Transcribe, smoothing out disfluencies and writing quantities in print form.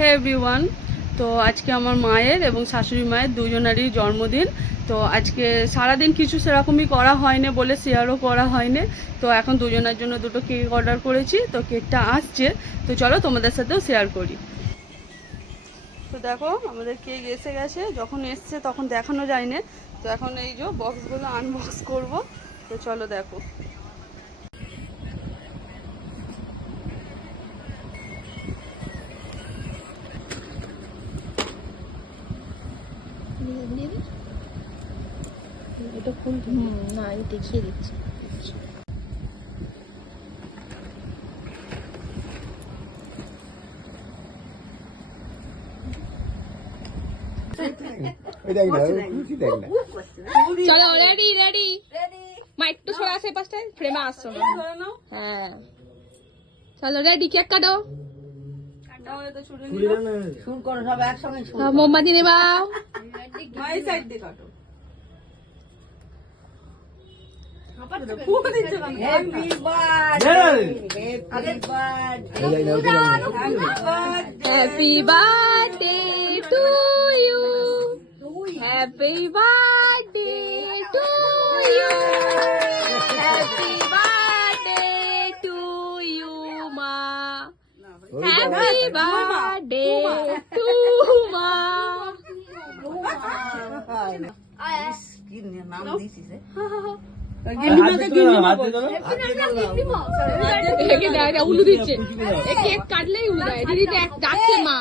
হে everyone, তো আজকে আমার মায়ের এবং শাশুড়ি মায়ের দুজনেরই জন্মদিন। তো আজকে সারাদিন কিছু সেরকমই করা হয়নি বলে শেয়ারও করা হয়নি। তো এখন দুজনের জন্য দুটো কেক অর্ডার করেছি, তো কেকটা আসছে, তো চলো তোমাদের সাথেও শেয়ার করি। তো দেখো আমাদের কেক এসে গেছে, যখন এসছে তখন দেখানো যায়নি, তো এখন এই যে বক্সগুলো আনবক্স করব, তো চলো দেখো। এটা ফুল না, আমি দেখিয়ে দিচ্ছি। চলো রেডি রেডি মা, একটু সরে আসে পাশটায়, ফ্রেমে আসছো না। হ্যাঁ চলো রেডি, কেক কাটো, মোমবাতি নেবাও। Happy birthday to you. Happy birthday to you. Happy birthday to you, ma. Happy birthday to ma. উলু দিচ্ছে, কেক কাটলেই উলু দেয়। দিদি যাচ্ছে মা।